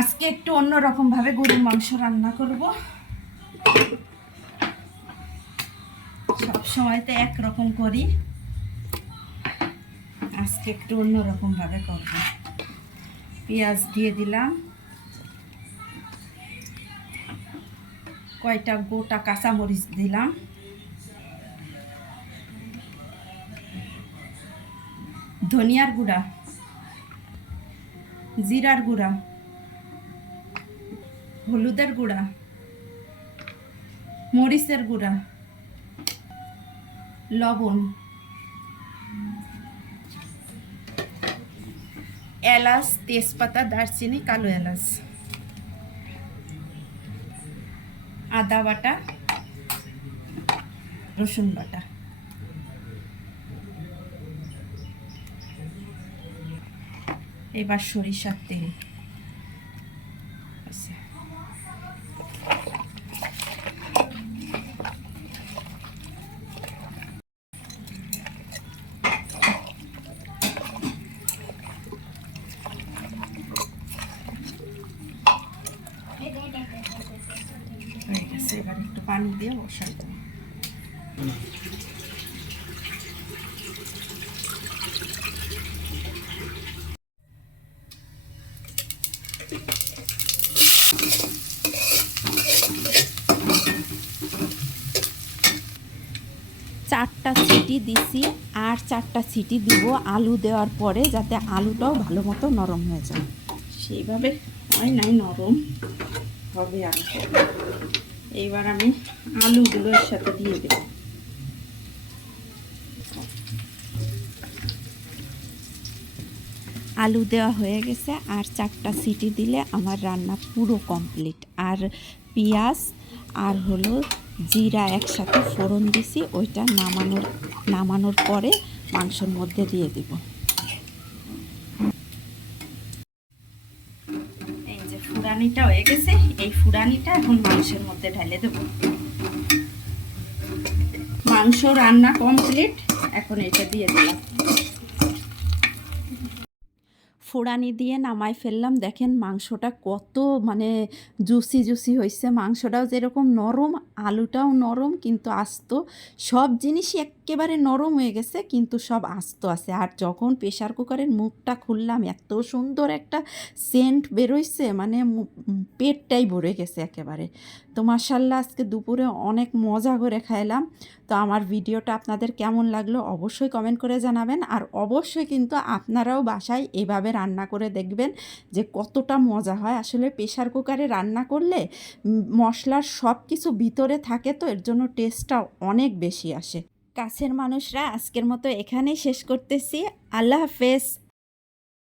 আজকে একটু অন্যরকম ভাবে গরুর মাংস রান্না করব। সব সময় তো একরকম করি, আজকে একটু অন্যরকম ভাবে করব। পেঁয়াজ দিয়ে দিলাম, কয়টা গোটা কাঁচামরিচ দিলাম, ধনিয়ার গুঁড়া, জিরার গুঁড়া, হলুদের গুঁড়া, মরিচের গুঁড়া, লবণ, এলাচ, তেজপাতা, দারচিনি, কালো এলাচ, আদা বাটা, রসুন বাটা। এবার সরিষার তেল, হয়ে গেছে। এবার একটু পানি দিয়ে বসাই দেবো। চারটা সিটি দিছি, আর চারটা সিটি দিব আলু দেওয়ার পরে, যাতে আলুটাও ভালো মতো নরম হয়ে যায়। সেইভাবে হয় নাই, নরম হবে আলু। এইবার আমি আলুগুলো এর সাথে দিয়ে দেব। আলু দেওয়া হয়ে গেছে, আর চারটা সিটি দিলে আমার রান্না পুরো কমপ্লিট। আর পেঁয়াজ আর হলো জিরা একসাথে ফোড়ন দিছি, ওইটা নামানোর পরে মাংসের মধ্যে দিয়ে দিব। এই যে ফুরানিটা হয়ে গেছে, এই ফুরানিটা এখন মাংসের মধ্যে ঢেলে দেব। মাংস রান্না কমপ্লিট, এখন এটা দিয়ে দিলাম। ফোড়ানি দিয়ে নামাই ফেললাম। দেখেন মাংসটা কত মানে জুসি জুসি হয়েছে। মাংসটাও যেরকম নরম, আলুটাও নরম কিন্তু আস্ত। সব জিনিসই একেবারে নরম হয়ে গেছে, কিন্তু সব আস্ত আছে। আর যখন প্রেশার কুকারের মুখটা খুললাম, এত সুন্দর একটা সেন্ট বেরোইছে, মানে পেটটাই ভরে গেছে একেবারে। তো মাশাআল্লাহ, আজকে দুপুরে অনেক মজা করে খাইলাম। তো আমার ভিডিওটা আপনাদের কেমন লাগলো অবশ্যই কমেন্ট করে জানাবেন। আর অবশ্যই কিন্তু আপনারাও বাসায় এভাবে রান্না করে দেখবেন যে কতটা মজা হয়। আসলে প্রেশার কুকারে রান্না করলে মশলার সব কিছু ভিতরে থাকে, তো এর জন্য টেস্টটা অনেক বেশি আসে। কাছের মানুষরা, আজকের মতো এখানেই শেষ করতেছি। আল্লাহ হাফেজ।